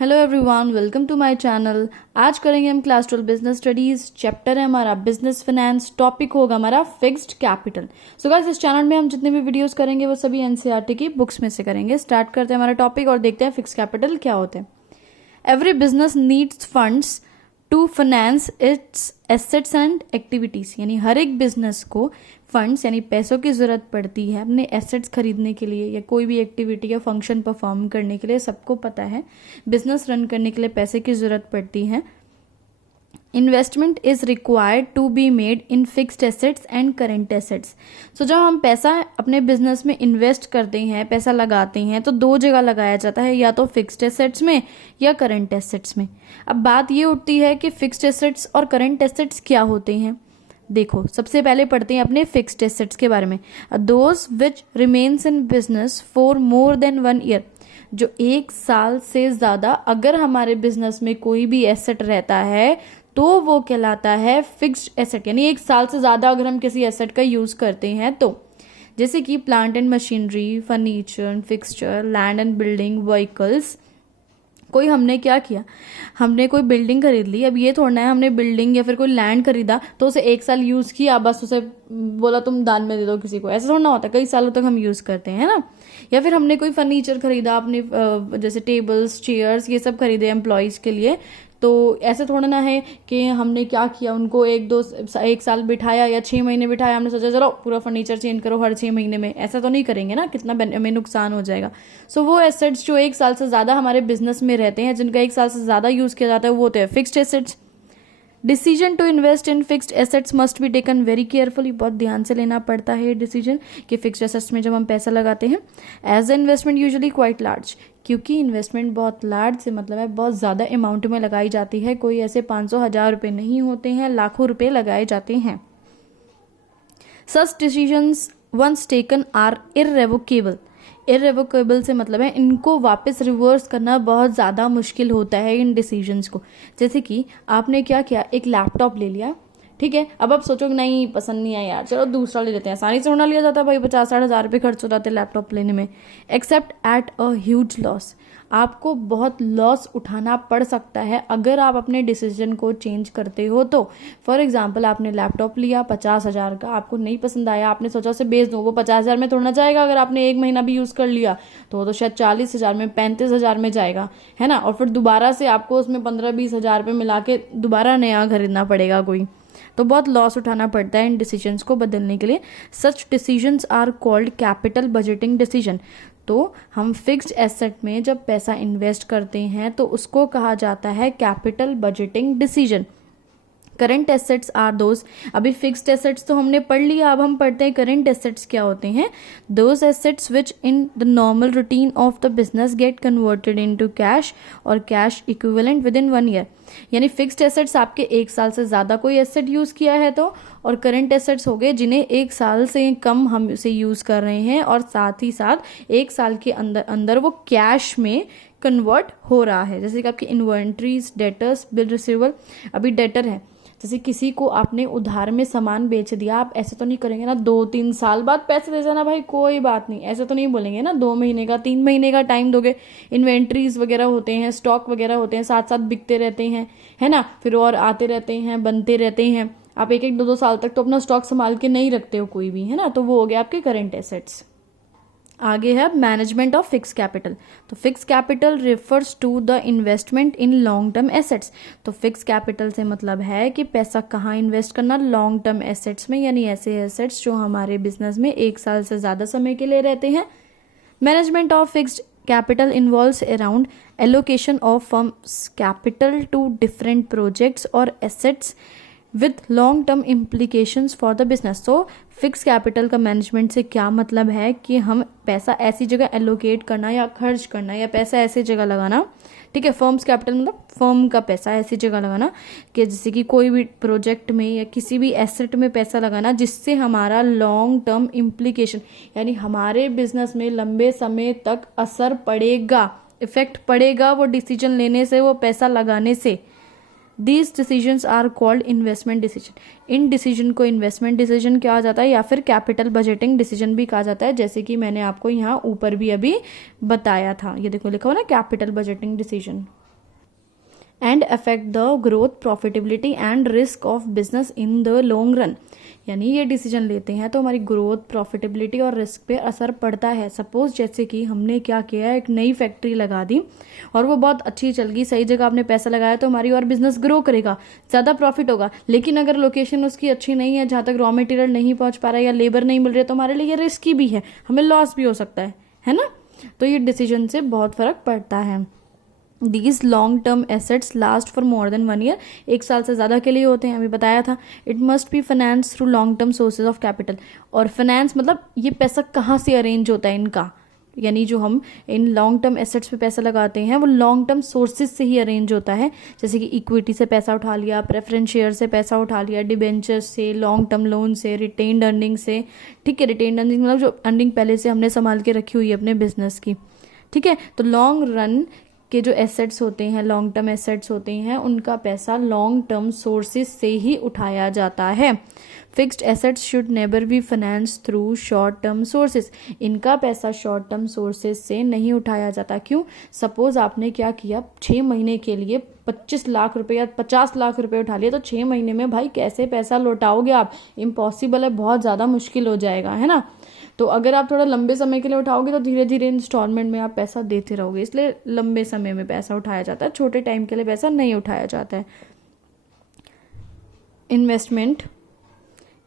Hello everyone, welcome to my channel. आज करेंगे हम क्लास 12 बिजनेस स्टडीज। चैप्टर है हमारा बिजनेस फाइनेंस। टॉपिक होगा हमारा फिक्स्ड कैपिटल। सो गाइस, इस चैनल में हम जितने भी वीडियोस करेंगे वो सभी एनसीईआरटी की बुक्स में से करेंगे। स्टार्ट करते हैं हमारा टॉपिक और देखते हैं फिक्स्ड कैपिटल क्या होते हैं। Every business needs funds to finance its assets and activities. यानी हर एक बिजनेस को फंड्स यानी पैसों की जरूरत पड़ती है अपने एसेट्स खरीदने के लिए या कोई भी एक्टिविटी या फंक्शन परफॉर्म करने के लिए। सबको पता है बिजनेस रन करने के लिए पैसे की जरूरत पड़ती है। Investment is required to be made in fixed assets and current assets. So जब हम पैसा अपने बिजनेस में इन्वेस्ट करते हैं, पैसा लगाते हैं, तो दो जगह लगाया जाता है, या तो फिक्स्ड एसेट्स में या करेंट एसेट्स में। अब बात ये उठती है कि फिक्स्ड एसेट्स और करेंट एसेट्स क्या होते हैं। देखो, सबसे पहले पढ़ते हैं अपने फिक्स्ड एसेट्स के बारे में। Those which remains in business for more than 1 year. जो 1 साल से ज़्यादा अगर हमारे बिजनेस में कोई भी एसेट रहता है तो वो कहलाता है फिक्स्ड एसेट। यानी 1 साल से ज़्यादा अगर हम किसी एसेट का यूज़ करते हैं तो, जैसे कि plant and machinery, furniture, fixture, land and building, vehicles. कोई हमने क्या किया, हमने कोई बिल्डिंग खरीद ली। अब ये थोड़ा है हमने बिल्डिंग या फिर कोई लैंड खरीदा तो उसे 1 साल यूज़ किया, बस उसे बोला तुम दान में दे दो किसी को। ऐसा थोड़ा ना होता, कई सालों तक हम यूज़ करते हैं ना। या फिर हमने कोई फर्नीचर खरीदा अपने, जैसे टेबल्स, चेयर्स, ये सब खरीदे एम्प्लॉयज़ के लिए, तो ऐसे थोड़ा ना है कि हमने क्या किया, उनको 1 साल बिठाया या 6 महीने बिठाया, हमने सोचा चलो पूरा फर्नीचर चेंज करो हर 6 महीने में। ऐसा तो नहीं करेंगे ना, कितना हमें नुकसान हो जाएगा। सो वो एसेट्स जो 1 साल से ज़्यादा हमारे बिजनेस में रहते हैं, जिनका 1 साल से ज़्यादा यूज़ किया जाता है, वो होते हैं fixed assets. Decision to invest in fixed assets must be taken very carefully. बहुत ध्यान से लेना पड़ता है ये डिसीजन कि फिक्स्ड एसेट्स में जब हम पैसा लगाते हैं। As a investment usually quite large, क्योंकि इन्वेस्टमेंट बहुत लार्ज से मतलब है बहुत ज़्यादा अमाउंट में लगाई जाती है। कोई ऐसे 500-1000 रुपये नहीं होते हैं, लाखों रुपये लगाए जाते हैं। Such decisions once taken are irrevocable. Irrevocable से मतलब है इनको वापस रिवर्स करना बहुत ज़्यादा मुश्किल होता है इन डिसीजंस को। जैसे कि आपने क्या किया, एक लैपटॉप ले लिया, ठीक है। अब आप सोचोगे नहीं पसंद नहीं आया यार, चलो दूसरा ले लेते हैं। आसानी से होना लिया जाता है भाई, 50-60 हज़ार रुपये खर्च हो जाते हैं लैपटॉप लेने में। Accept at a huge loss. आपको बहुत लॉस उठाना पड़ सकता है अगर आप अपने डिसीजन को चेंज करते हो तो। फॉर एग्जाम्पल, आपने लैपटॉप लिया 50,000 का, आपको नहीं पसंद आया, आपने सोचा उसे बेच दो, वो 50,000 में थोड़ा जाएगा। अगर आपने 1 महीना भी यूज़ कर लिया तो वो तो शायद 40,000 में, 35,000 में जाएगा, है ना। और फिर दोबारा से आपको उसमें 15-20 हज़ार रुपये मिला के दोबारा नया खरीदना पड़ेगा कोई, तो बहुत लॉस उठाना पड़ता है इन डिसीजंस को बदलने के लिए। Such decisions are called capital budgeting decision. तो हम फिक्स्ड एसेट में जब पैसा इन्वेस्ट करते हैं तो उसको कहा जाता है capital budgeting decision. Current assets are those. अभी फिक्स्ड एसेट्स तो हमने पढ़ लिया, अब हम पढ़ते हैं करेंट एसेट्स क्या होते हैं। Those assets which in the normal routine of the business get converted into cash और cash equivalent within 1 year. यानी फिक्स्ड एसेट्स आपके 1 साल से ज़्यादा कोई एसेट यूज़ किया है तो, और करेंट एसेट्स हो गए जिन्हें 1 साल से कम हम उसे यूज़ कर रहे हैं और साथ ही साथ 1 साल के अंदर अंदर वो कैश में कन्वर्ट हो रहा है। जैसे कि आपकी इन्वेंट्रीज, डेटर्स, बिल रिसीवेबल। अभी डेटर है, जैसे किसी को आपने उधार में सामान बेच दिया, आप ऐसे तो नहीं करेंगे ना 2-3 साल बाद पैसे दे जाना भाई कोई बात नहीं, ऐसे तो नहीं बोलेंगे ना। 2 महीने का, 3 महीने का टाइम दोगे। इन्वेंट्रीज वगैरह होते हैं, स्टॉक वगैरह होते हैं, साथ साथ बिकते रहते हैं, है ना। फिर और आते रहते हैं, बनते रहते हैं। आप 1-1, 2-2 साल तक तो अपना स्टॉक संभाल के नहीं रखते हो कोई भी, है ना। तो वो हो गया आपके करेंट एसेट्स। आगे है मैनेजमेंट ऑफ फिक्स कैपिटल। तो fix capital refers to the investment in long term assets. तो फिक्स कैपिटल से मतलब है कि पैसा कहाँ इन्वेस्ट करना, लॉन्ग टर्म एसेट्स में, यानी ऐसे एसेट्स जो हमारे बिजनेस में 1 साल से ज़्यादा समय के लिए रहते हैं। Management of fixed capital involves around allocation of firms capital to different projects और assets with long term implications for the business. तो फिक्स कैपिटल का मैनेजमेंट से क्या मतलब है कि हम पैसा ऐसी जगह एलोकेट करना या खर्च करना या पैसा ऐसी जगह लगाना, ठीक है। फर्म्स कैपिटल मतलब फर्म का पैसा ऐसी जगह लगाना कि जैसे कि कोई भी प्रोजेक्ट में या किसी भी एसेट में पैसा लगाना जिससे हमारा लॉन्ग टर्म इम्प्लीकेशन, यानी हमारे बिजनेस में लंबे समय तक असर पड़ेगा, इफेक्ट पड़ेगा वो डिसीजन लेने से, वो पैसा लगाने से। These decisions are called investment decision. इन डिसीजन को इन्वेस्टमेंट डिसीजन कहा जाता है या फिर कैपिटल बजटिंग डिसीजन भी कहा जाता है, जैसे कि मैंने आपको यहाँ ऊपर भी अभी बताया था। ये देखो लिखा हुआ ना capital budgeting decision. And affect the growth, profitability and risk of business in the long run. यानी ये डिसीजन लेते हैं तो हमारी ग्रोथ, प्रॉफिटेबिलिटी और रिस्क पे असर पड़ता है। सपोज जैसे कि हमने क्या किया, एक नई फैक्ट्री लगा दी और वो बहुत अच्छी चल गई, सही जगह आपने पैसा लगाया तो हमारी और बिजनेस ग्रो करेगा, ज़्यादा प्रॉफिट होगा। लेकिन अगर लोकेशन उसकी अच्छी नहीं है, जहाँ तक रॉ मटेरियल नहीं पहुँच पा रहा है या लेबर नहीं मिल रही है, तो हमारे लिए ये रिस्की भी है, हमें लॉस भी हो सकता है ना। तो ये डिसीजन से बहुत फर्क पड़ता है। These long term assets last for more than 1 year, 1 साल से ज़्यादा के लिए होते हैं, अभी बताया था। It must be finance through long term sources of capital. और फाइनेंस मतलब ये पैसा कहाँ से अरेंज होता है इनका, यानी जो हम इन लॉन्ग टर्म एसेट्स पे पैसा लगाते हैं वो लॉन्ग टर्म सोर्सेज से ही अरेंज होता है। जैसे कि इक्विटी से पैसा उठा लिया, प्रेफरेंस शेयर से पैसा उठा लिया, डिबेंचर से, लॉन्ग टर्म लोन से, रिटेन्ड अर्निंग से। ठीक है, रिटेन्ड अर्निंग मतलब जो अर्निंग पहले से हमने संभाल के रखी हुई है अपने बिजनेस की। ठीक है, तो लॉन्ग रन के जो एसेट्स होते हैं, लॉन्ग टर्म एसेट्स होते हैं, उनका पैसा लॉन्ग टर्म सोर्सेज से ही उठाया जाता है। Fixed assets should never be finance through short term sources. इनका पैसा शॉर्ट टर्म सोर्सेज से नहीं उठाया जाता। क्यों? सपोज आपने क्या किया, 6 महीने के लिए 25 लाख रुपए या 50 लाख रुपए उठा लिया, तो 6 महीने में भाई कैसे पैसा लौटाओगे आप? इम्पॉसिबल है, बहुत ज़्यादा मुश्किल हो जाएगा, है ना। तो अगर आप थोड़ा लंबे समय के लिए उठाओगे तो धीरे धीरे इंस्टॉलमेंट में आप पैसा देते रहोगे, इसलिए लंबे समय में पैसा उठाया जाता है, छोटे टाइम के लिए पैसा नहीं उठाया जाता है। Investment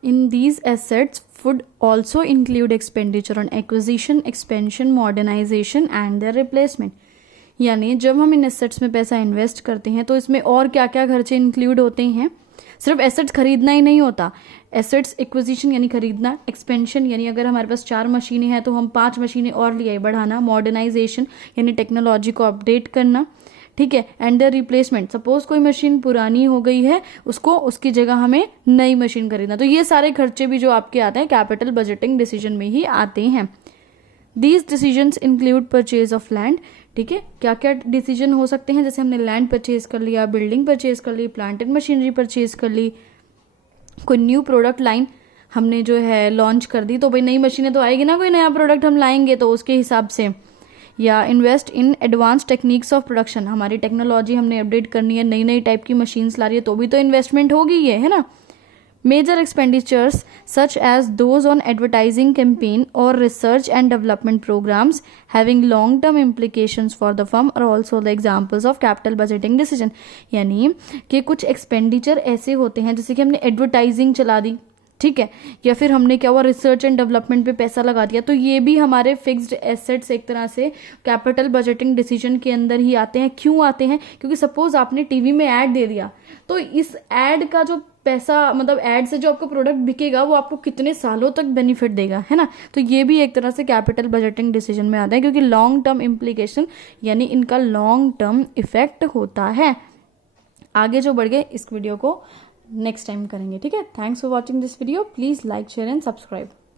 in these assets would also include expenditure on acquisition, expansion, modernization and their replacement। यानी जब हम इन एसेट्स में पैसा इन्वेस्ट करते हैं तो इसमें और क्या क्या खर्चे इंक्लूड होते हैं। सिर्फ एसेट्स खरीदना ही नहीं होता, एसेट्स एक्विजिशन यानी खरीदना, एक्सपेंशन यानी अगर हमारे पास 4 मशीनें हैं तो हम 5 मशीनें और ले आए, बढ़ाना, मॉडर्नाइजेशन यानी टेक्नोलॉजी को अपडेट करना। ठीक है, एंड द रिप्लेसमेंट, सपोज कोई मशीन पुरानी हो गई है, उसको उसकी जगह हमें नई मशीन खरीदना। तो ये सारे खर्चे भी जो आपके आते हैं कैपिटल बजटिंग डिसीजन में ही आते हैं। These decisions include purchase of land. ठीक है, क्या क्या डिसीजन हो सकते हैं, जैसे हमने लैंड परचेज कर लिया, बिल्डिंग परचेज कर ली, प्लांट एंड मशीनरी परचेज कर ली, कोई न्यू प्रोडक्ट लाइन हमने जो है लॉन्च कर दी, तो भाई नई मशीनें तो आएगी ना, कोई नया प्रोडक्ट हम लाएंगे तो उसके हिसाब से। या invest in advance techniques of production, हमारी टेक्नोलॉजी हमने अपडेट करनी है, नई नई टाइप की मशीन्स ला रही है, तो भी तो इन्वेस्टमेंट होगी ये, है ना। Major expenditures such as those on advertising campaign or research and development programs having long-term implications for the firm are also the examples of capital budgeting decision। यानी कि कुछ एक्सपेंडिचर ऐसे होते हैं जैसे कि हमने एडवर्टाइजिंग चला दी, ठीक है, या फिर हमने क्या हुआ रिसर्च एंड डेवलपमेंट पे पैसा लगा दिया, तो ये भी हमारे फिक्स्ड एसेट्स एक तरह से कैपिटल बजटिंग डिसीजन के अंदर ही आते हैं। क्यों आते हैं? क्योंकि सपोज आपने टीवी में ऐड दे दिया, तो इस ऐड का जो पैसा मतलब ऐड से जो आपको प्रोडक्ट बिकेगा वो आपको कितने सालों तक बेनिफिट देगा, है ना। तो ये भी एक तरह से कैपिटल बजटिंग डिसीजन में आता है, क्योंकि लॉन्ग टर्म इम्प्लीकेशन यानी इनका लॉन्ग टर्म इफेक्ट होता है। आगे जो बढ़ गए इस वीडियो को नेक्स्ट टाइम करेंगे, ठीक है। Thanks for watching this video, please like, share and subscribe.